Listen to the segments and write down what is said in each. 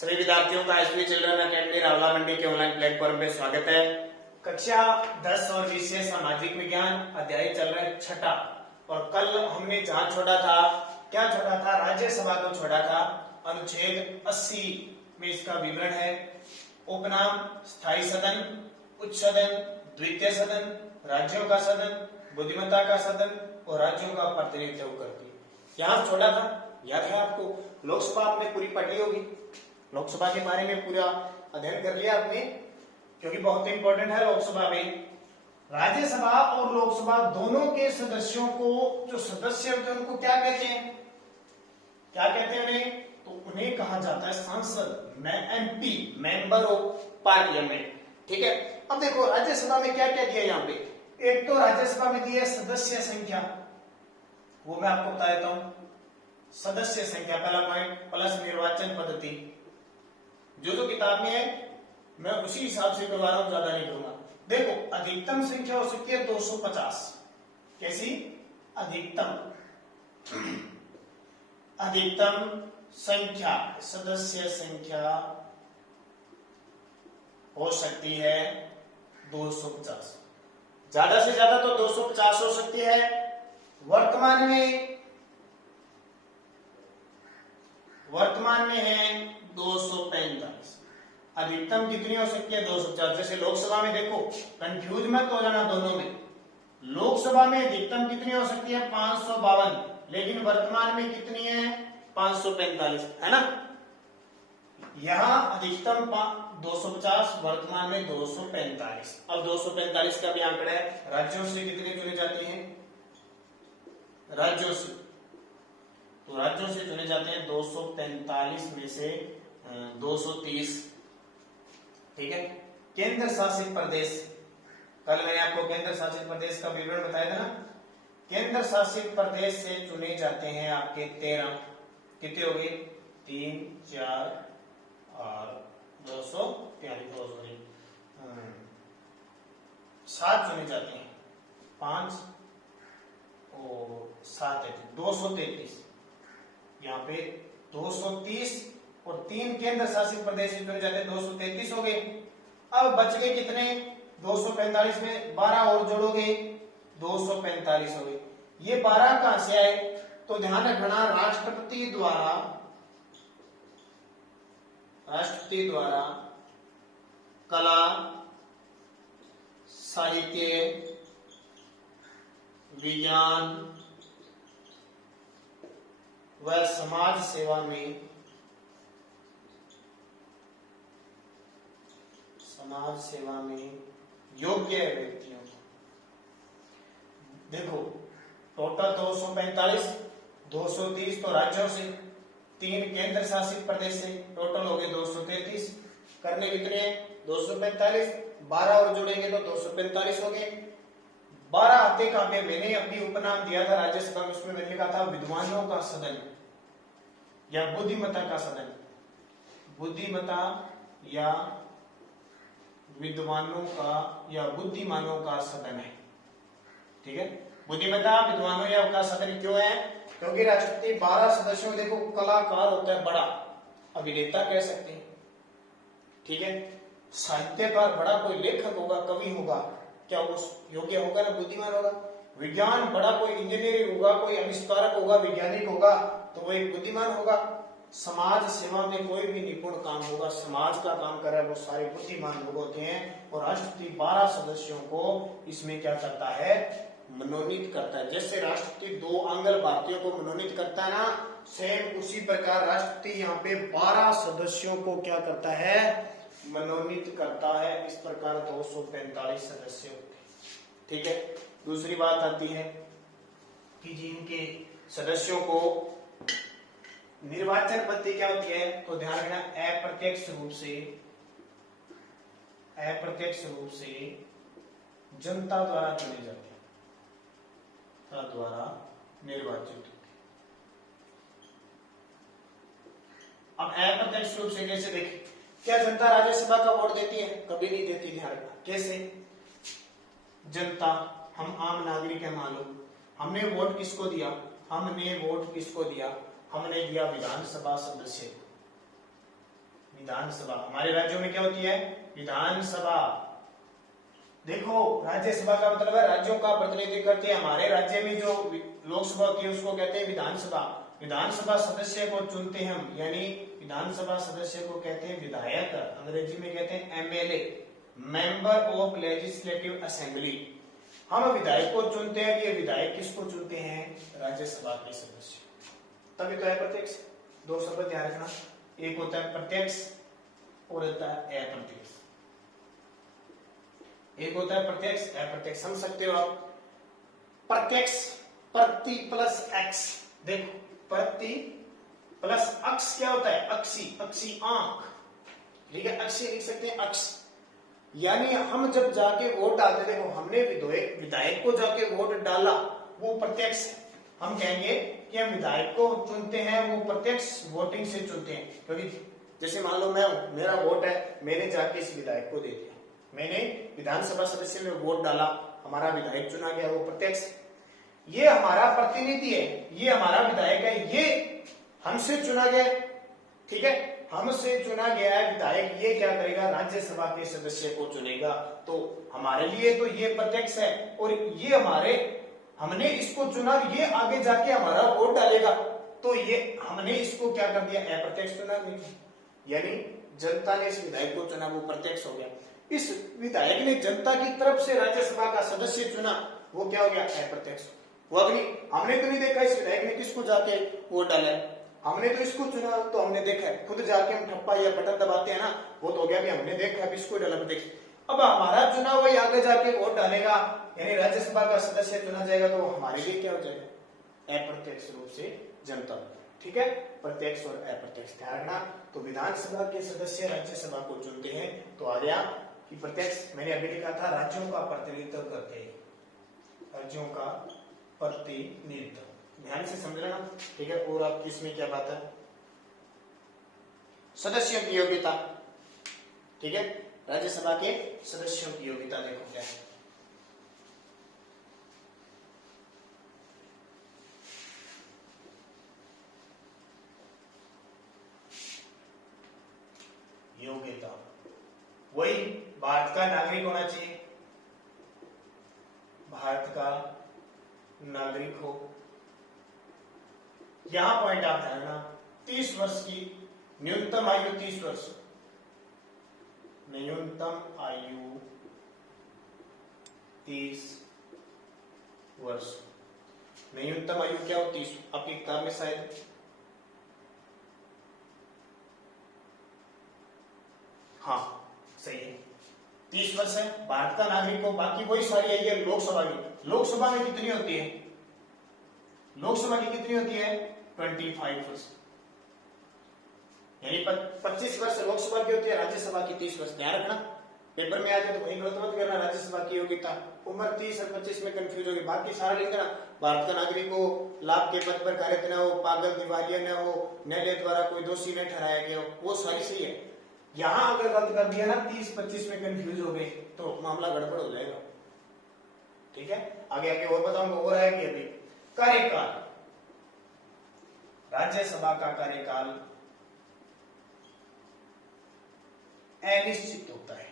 सभी विद्यार्थियों का एसपी चिल्ड्रन अकेडमी रावला मंडी के ऑनलाइन प्लेटफॉर्म पे स्वागत है। कक्षा 10 और विषय सामाजिक विज्ञान अध्याय चल रहा है छठा। और कल हमने जहां छोड़ा था, क्या छोड़ा था? राज्यसभा को छोड़ा था। अनुच्छेद 80 में इसका विवरण है। उपनाम: स्थायी सदन, उच्च सदन, द्वितीय सदन, राज्यों का सदन, बुद्धिमत्ता का सदन और राज्यों का प्रतिनिधित्व करती है। यहां छोड़ा था, याद है आपको? लोकसभा आपने पूरी पढ़ी होगी, लोकसभा के बारे में पूरा अध्ययन कर लिया आपने, क्योंकि बहुत इंपॉर्टेंट है लोकसभा में। राज्यसभा और लोकसभा दोनों के सदस्यों को, जो सदस्य होते हैं उनको क्या कहते हैं? क्या कहते हैं उन्हें? तो उन्हें कहा जाता है सांसद, एमपी, मेंबर ऑफ पार्लियामेंट। ठीक है। अब देखो राज्यसभा में क्या क्या दिया यहाँ पे। एक तो राज्यसभा में दी है सदस्य संख्या, वो मैं आपको बता देता हूं। सदस्य संख्या पहला पॉइंट, प्लस निर्वाचन पद्धति। जो किताब में है मैं उसी हिसाब से करवा रहा हूं, ज्यादा नहीं करूंगा। देखो अधिकतम संख्या हो सकती है 250। कैसी? अधिकतम संख्या, सदस्य संख्या हो सकती है 250। ज्यादा से ज्यादा तो 250 हो सकती है। वर्तमान में है 245। अधिकतम कितनी हो सकती है? 250। जैसे लोकसभा में देखो, कंफ्यूज मत हो जाना दोनों में। लोकसभा में अधिकतम कितनी हो सकती है? 552, लेकिन वर्तमान में कितनी है? 545, है ना। यहां अधिकतम 250, वर्तमान में 245। अब 245 का भी आंकड़ा है। राज्यों से कितने चुने जाते हैं? राज्यों से चुने जाते हैं 245 में से 230। ठीक है। केंद्र शासित प्रदेश, कल मैंने आपको केंद्र शासित प्रदेश का विवरण बताया था ना। केंद्र शासित प्रदेश से चुने जाते हैं आपके 13। कितने हो गए? 3, 4 और 7 चुने जाते हैं। 5 और 7 है 233। यहाँ पे 230 और 3 केंद्र शासित प्रदेश चुने जाते हैं, 233 हो गए। अब बच गए कितने? 245 में 12 और जोड़ोगे 245 हो गए। ये 12 कहां से आए? तो ध्यान रखना, राष्ट्रपति द्वारा कला, साहित्य, विज्ञान व समाज सेवा में योग्य व्यक्तियों को। देखो टोटल 245, 230 तो राज्यों से, 3 केंद्र शासित प्रदेश से, टोटल हो गए 233। करने कितने? 245, 12 और जोड़ेंगे तो 245 हो गए। 12 आते कहां पे? मैंने अपनी उपनाम दिया था राज्यसभा में, उसमें मैंने लिखा था विद्वानों का सदन या बुद्धिमत्ता का सदन। बुद्धिमत्ता या विद्वानों का या बुद्धिमानों का सदन है। ठीक है। बुद्धिमत्ता, विद्वानों या का सदन क्यों है? क्योंकि राष्ट्रपति 12 सदस्यों, देखो कलाकार होता है बड़ा, अभिनेता कह सकते हैं। ठीक है। साहित्यकार बड़ा, कोई लेखक होगा, कवि होगा, क्या वो योग्य होगा ना? बुद्धिमान होगा। विज्ञान बड़ा, कोई इंजीनियर होगा, कोई आविष्कारक होगा, वैज्ञानिक होगा, तो वो एक बुद्धिमान होगा। समाज सेवा में कोई भी निपुण काम होगा, समाज का काम कर रहा है, वो सारे बुद्धिमान लोग होते हैं। और राष्ट्रपति 12 सदस्यों को इसमें क्या करता है? मनोनीत करता है। जैसे राष्ट्रपति 2 आंग्ल भारतीयों को मनोनीत करता है ना, सेम उसी प्रकार राष्ट्रपति यहाँ पे 12 सदस्यों को क्या करता है? मनोनीत करता है। इस प्रकार 245 सदस्य होते हैं। ठीक है। दूसरी बात आती है कि जिनके सदस्यों को निर्वाचन पद्धति क्या होती है, तो ध्यान रखना, अप्रत्यक्ष रूप से जनता द्वारा चुने जाते हैं, द्वारा निर्वाचित। अब अप्रत्यक्ष रूप से कैसे देखें? क्या जनता राज्यसभा का वोट देती है? कभी नहीं देती। ध्यान रखना। कैसे? जनता, हम आम नागरिक है, मान लो हमने वोट किसको दिया? हमने दिया विधानसभा सदस्य। विधानसभा। हमारे राज्यों में क्या होती है? विधानसभा। देखो राज्यसभा का मतलब है राज्यों का प्रतिनिधित्व करते हैं। हमारे राज्य में जो लोकसभा होती है उसको कहते हैं विधानसभा। विधानसभा सदस्य को चुनते हैं हम, यानी विधानसभा सदस्य को कहते हैं विधायक, अंग्रेजी में कहते हैं MLA, member of legislative assembly. हम विधायक को चुनते हैं। ये विधायक किसको चुनते हैं? राज्यसभा के सदस्य। तभी तो है प्रत्यक्ष। दो शब्द ध्यान रखना, एक होता है प्रत्यक्ष और होता है अप्रत्यक्ष। एक होता है प्रत्यक्ष, अप्रत्यक्ष। समझ सकते हो आप? प्रत्यक्ष प्रति प्लस एक्स। देखो प्रति प्लस अक्ष क्या होता है? अक्षी, अक्षी आंख, ठीक है, अक्षी लिख सकते हैं अक्ष। यानी हम जब जाके वोट डालते, देखो हमने विधायक को जाके वोट डाला, वो प्रत्यक्ष है। हम कहेंगे कि हम विधायक को चुनते हैं, वो प्रत्यक्ष वोटिंग से चुनते हैं। क्योंकि जैसे मान लो मैं हूं, मेरा वोट है, मैंने जाके इस विधायक को दे दिया, मैंने विधानसभा सदस्य में वोट डाला, हमारा विधायक चुना गया, वो प्रत्यक्ष। ये हमारा प्रतिनिधि है, ये हमारा विधायक है, ये हमसे चुना गया, ठीक है, हमसे चुना गया है विधायक। ये क्या करेगा? राज्यसभा के सदस्य को चुनेगा। तो हमारे लिए तो ये प्रत्यक्ष है, और ये हमने इसको चुना, ये आगे जाके हमारा वोट डालेगा, तो ये हमने इसको क्या कर दिया? अप्रत्यक्ष चुना। यानी जनता ने इस विधायक को चुना, वो प्रत्यक्ष हो गया। इस विधायक ने जनता की तरफ से राज्यसभा का सदस्य चुना, वो क्या हो गया? अप्रत्यक्ष। वो अग्नि, हमने तो नहीं देखा इस विधायक ने किसको जाके वोट डाला है, हमने तो इसको चुना, तो हमने देखा है, खुद जाके हम ठप्पा या बटन दबाते हैं ना, वो तो हो गया कि हमने देखा है, इसको डाला प्रत्यक्ष। अब हमारा चुना वही आगे जाके वोट डालेगा, यानी राज्यसभा का सदस्य चुना जाएगा, तो हमारे लिए क्या हो जाएगा? अप्रत्यक्ष रूप से जनता। ठीक है, प्रत्यक्ष और अप्रत्यक्ष ध्यान रखना। तो विधानसभा के सदस्य राज्यसभा को चुनते हैं। तो आ गया कि प्रत्यक्ष, मैंने अभी लिखा था राज्यों का प्रतिनिधित्व करते हैं, राज्यों का प्रतिनिधित्व, ध्यान से समझना, ठीक है। और आपकी इसमें क्या बात है? सदस्यों की योग्यता, ठीक है, राज्यसभा के सदस्यों की योग्यता देखो क्या है। योग्यता वही भारत का नागरिक होना चाहिए, भारत का नागरिक हो। यहां पॉइंट आप ध्यान रखना, 30 वर्ष की न्यूनतम आयु, 30 वर्ष न्यूनतम आयु 30 वर्ष। न्यूनतम आयु क्या होती है आपकी किताब में शायद? हाँ सही है, 30 वर्ष है, भारत का नागरिक हो। बाकी वही सारी आई है लोकसभा की। लोकसभा में कितनी होती है? लोकसभा की कितनी होती है? 25 वर्ष, यानी 25 वर्ष लोकसभा की होती है, राज्यसभा की 30 वर्ष। ध्यान रखना, पेपर में आ जाए तो वही गलत मत करना। राज्यसभा की योग्यता उम्र 30 और 25 में कंफ्यूज होगी, बाकी सारा लिख देना। भारत का नागरिक हो, लाभ के पद पर कार्यरत न हो, पागल दिवालिया न हो, न्यायालय द्वारा कोई दोषी न ठहराया गया हो, वो सारी सही है। यहां अगर गलत कर दिया ना, 30-25 में कंफ्यूज हो गए तो मामला गड़बड़ हो जाएगा। ठीक है, आगे आगे और बताऊंगा। और आएगी अभी कार्यकाल, राज्यसभा का कार्यकाल अनिश्चित होता है,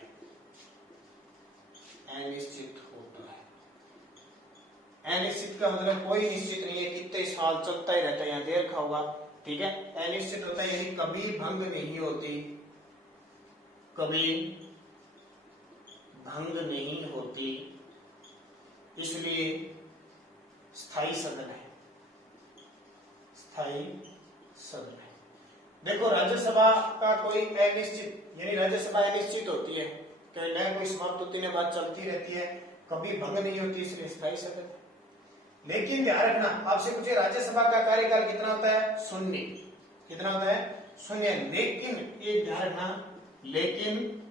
अनिश्चित होता है। अनिश्चित का मतलब कोई निश्चित नहीं है, कितने साल चलता ही रहता है, यहां देर रखा होगा। ठीक है, अनिश्चित होता है, यानी कभी भंग नहीं होती, कभी भंग नहीं होती, इसलिए स्थायी सदन है, स्थायी सदन है। देखो राज्यसभा का कोई अनिश्चित, यानी राज्यसभा अनिश्चित होती है, न कोई समाप्त होती न बात चलती रहती है, कभी भंग नहीं होती, इसलिए स्थायी सदन है। लेकिन ध्यान रखना, आपसे पूछे राज्यसभा का कार्यकाल कितना होता है? 0। कितना होता है? 0। लेकिन एक ध्यान रखना, लेकिन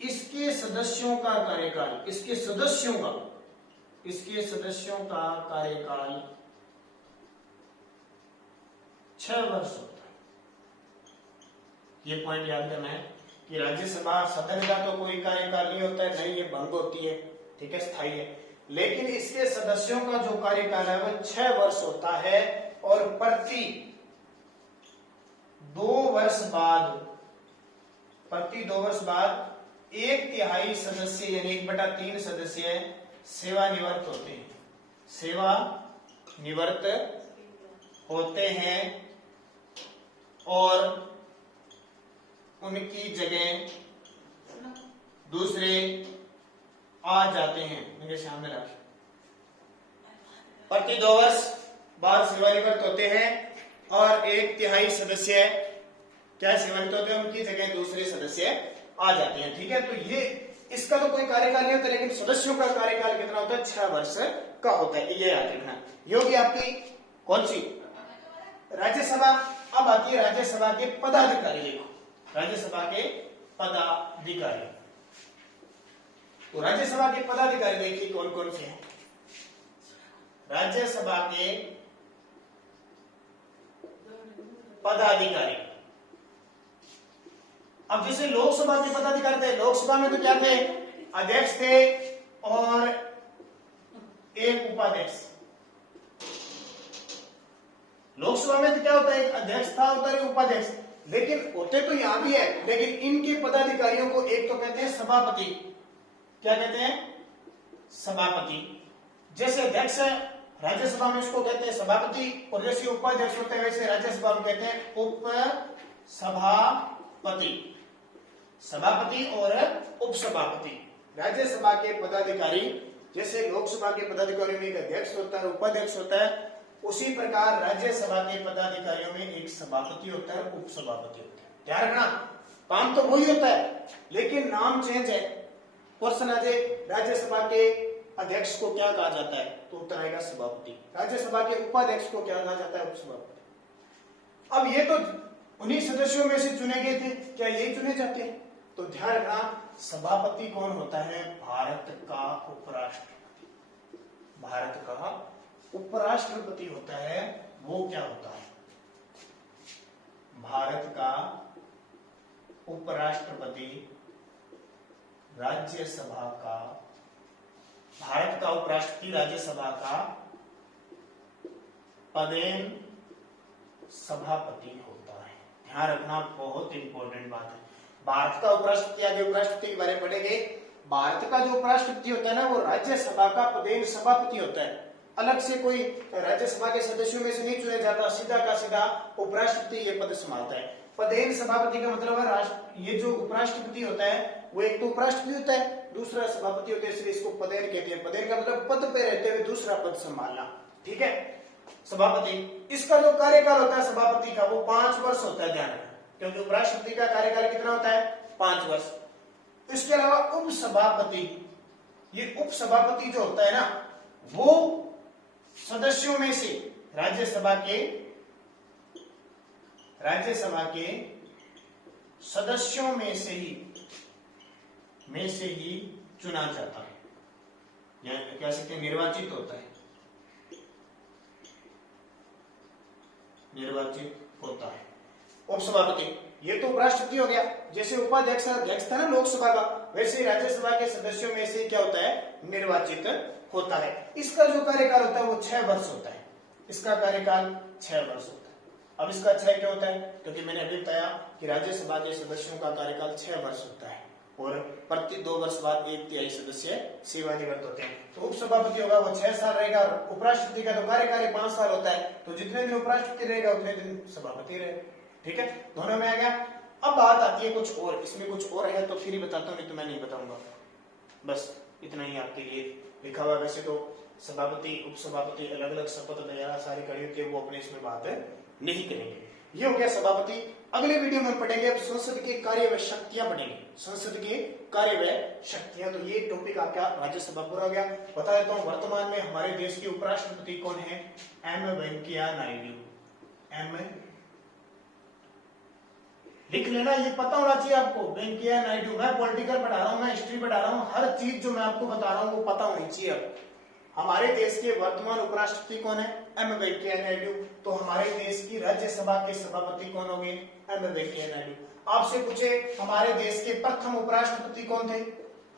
इसके सदस्यों का कार्यकाल, इसके सदस्यों का कार्यकाल 6 वर्ष होता है। ये पॉइंट याद करना है कि राज्यसभा सदन का तो कोई कार्यकाल नहीं होता है, नहीं ये भंग होती है, ठीक है, स्थायी है। लेकिन इसके सदस्यों का जो कार्यकाल है वो 6 वर्ष होता है, और प्रति 2 वर्ष बाद, प्रति 2 वर्ष बाद 1/3 सदस्य यानी 1/3 सदस्य सेवानिवृत्त होते हैं, सेवानिवृत्त होते हैं और उनकी जगह दूसरे आ जाते हैं। मेरे सामने रखिए, प्रति 2 वर्ष बाद सेवानिवृत्त होते हैं और 1/3 सदस्य क्या सेवानिवृत्त होते हैं, उनकी जगह दूसरे सदस्य आ जाते हैं। ठीक है, तो ये इसका तो कोई कार्यकाल नहीं होता, लेकिन सदस्यों का कार्यकाल कितना होता है, 6 वर्ष का होता है। ये याद रखना। ये होगी आपकी कौन सी, राज्यसभा। अब आती है राज्यसभा के पदाधिकारी। देखो राज्यसभा के पदाधिकारी, तो राज्यसभा के पदाधिकारी देखिए कौन कौन से हैं। राज्यसभा के पदाधिकारी, अब जैसे लोकसभा के पदाधिकारी थे, लोकसभा में तो क्या थे, अध्यक्ष थे और एक उपाध्यक्ष। लोकसभा में तो क्या होता है, एक अध्यक्ष था, होता है उपाध्यक्ष, लेकिन होते तो यहां भी है, लेकिन इनके पदाधिकारियों को एक तो कहते हैं सभापति। क्या कहते हैं, सभापति। जैसे अध्यक्ष है राज्यसभा में, उसको कहते हैं सभापति, और जैसे उपाध्यक्ष होते हैं वैसे राज्यसभा में कहते हैं उप सभापति। सभापति और उपसभापति राज्यसभा के पदाधिकारी। जैसे लोकसभा के पदाधिकारियों में एक अध्यक्ष होता है, उपाध्यक्ष होता है, उसी प्रकार राज्यसभा के पदाधिकारियों में एक सभापति होता है, उपसभापति होता है। ध्यान रखना, काम तो वही होता है लेकिन नाम चेंज है। क्वेश्चन आ जाए राज्यसभा के अध्यक्ष को क्या कहा जाता है, तो उत्तर आएगा सभापति। राज्यसभा के उपाध्यक्ष को क्या कहा जाता है, उपसभापति। अब ये तो उन्हीं सदस्यों में से चुने गए थे, क्या यही चुने जाते हैं, तो ध्यान रखना सभापति कौन होता है, भारत का उपराष्ट्रपति। भारत का उपराष्ट्रपति होता है, वो क्या होता है, भारत का उपराष्ट्रपति राज्यसभा का, भारत का उपराष्ट्रपति राज्यसभा का पदेन सभापति होता है। ध्यान रखना, बहुत इंपॉर्टेंट बात है। भारत का उपराष्ट्रपति, आगे उपराष्ट्रपति के बारे में पढ़ेंगे। भारत का जो उपराष्ट्रपति होता है ना, वो राज्यसभा का पदेन सभापति होता है। अलग से कोई राज्यसभा के सदस्यों में से नहीं चुना जाता, सीधा का सीधा उपराष्ट्रपति ये पद संभालता है। पदेन सभापति का मतलब है ये जो उपराष्ट्रपति होता है वो एक तो उपराष्ट्रपति होता है, दूसरा सभापति होता है, इसलिए इसको पदेन कहते हैं। पदेन का मतलब पद पे रहते हुए दूसरा पद संभालना। ठीक है, सभापति, इसका जो कार्यकाल होता है सभापति का वो 5 वर्ष होता है। ध्यान रखना, क्योंकि उपराष्ट्रपति का कार्यकाल कितना होता है, 5 वर्ष। इसके अलावा उपसभापति, ये उपसभापति जो होता है ना, वो सदस्यों में से राज्यसभा के सदस्यों में से ही चुना जाता है, या कह सकते हैं निर्वाचित होता है, निर्वाचित होता है उपसभापति। ये तो उपराष्ट्रपति हो गया। जैसे उपाध्यक्ष अध्यक्ष था ना लोकसभा का, वैसे ही राज्यसभा के सदस्यों में से क्या होता है, निर्वाचित होता है। इसका जो कार्यकाल होता है वो 6 वर्ष होता है। इसका कार्यकाल 6 वर्ष होता है। अब इसका 6 क्या होता है, क्योंकि मैंने अभी बताया कि राज्यसभा के सदस्यों का कार्यकाल 6 वर्ष होता है और प्रति 2 वर्ष बाद 1/3 सदस्य सेवानिवृत्त होते हैं। तो उपसभापति होगा वो 6 साल रहेगा, और उपराष्ट्रपति का तो कार्यकाल 5 साल होता है। तो जितने दिन उपराष्ट्रपति रहेगा उतने दिन सभापति रहेगा। ठीक है, दोनों में आ गया। अब बात आती है कुछ और, इसमें कुछ और है तो फिर ही बताता हूँ, नहीं तो मैं नहीं बताऊंगा। बस इतना ही आपके लिए लिखा हुआ। वैसे तो सभापति उपसभापति अलग अलग शपथ वगैरह सारी कड़ी होती है, वो अपने इसमें बात नहीं करेंगे। ये हो गया सभापति। अगले वीडियो में पढ़ेंगे अब संसद के कार्य व शक्तियां पढ़ेंगे, संसद के कार्य व शक्तियां। तो ये टॉपिक आपका राज्यसभा पूरा हो गया। बता देता हूँ वर्तमान में हमारे देश के उपराष्ट्रपति कौन है, एम वेंकैया नायडू। एम लिख लेना, ये पता होना चाहिए आपको, वेंकैया नायडू। मैं पॉलिटिकल पढ़ा रहा हूँ, मैं हिस्ट्री पढ़ा रहा हूँ, हर चीज जो मैं आपको बता रहा हूँ वो पता होनी चाहिए। अब हमारे देश के वर्तमान उपराष्ट्रपति कौन है, एम वेंकैया नायडू। तो हमारे देश की राज्यसभा के सभापति कौन होंगे, एम वेंकैया नायडू। आपसे पूछे हमारे देश के प्रथम उपराष्ट्रपति कौन थे,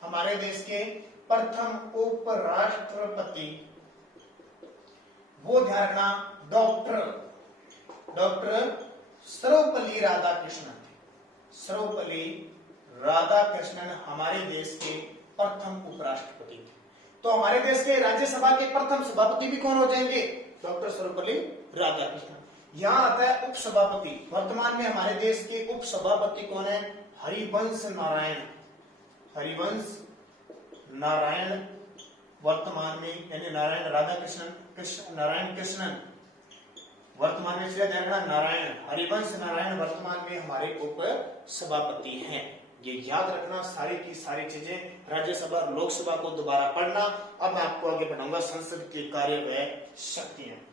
हमारे देश के प्रथम उपराष्ट्रपति, वो ध्यान रखना डॉक्टर सर्वपल्ली राधाकृष्णन थे। सर्वपल्ली राधाकृष्णन हमारे देश के प्रथम उपराष्ट्रपति थे। तो हमारे देश के राज्यसभा के प्रथम सभापति भी कौन हो जाएंगे? डॉक्टर सर्वपल्ली राधाकृष्णन। यहाँ आता है उपसभापति। वर्तमान में हमारे देश के उपसभापति कौन है? हरिवंश नारायण। हरिवंश नारायण वर्तमान में, यानी नारायण राधाकृष्णन, नारायण कृष्णन वर्तमान में, ध्यान रखना, नारायण, हरिवंश नारायण वर्तमान में हमारे उप सभापति हैं। ये याद रखना, सारी की सारी चीजें राज्यसभा और लोकसभा को दोबारा पढ़ना। अब मैं आपको आगे बढ़ाऊंगा संसद के कार्य व शक्तियां।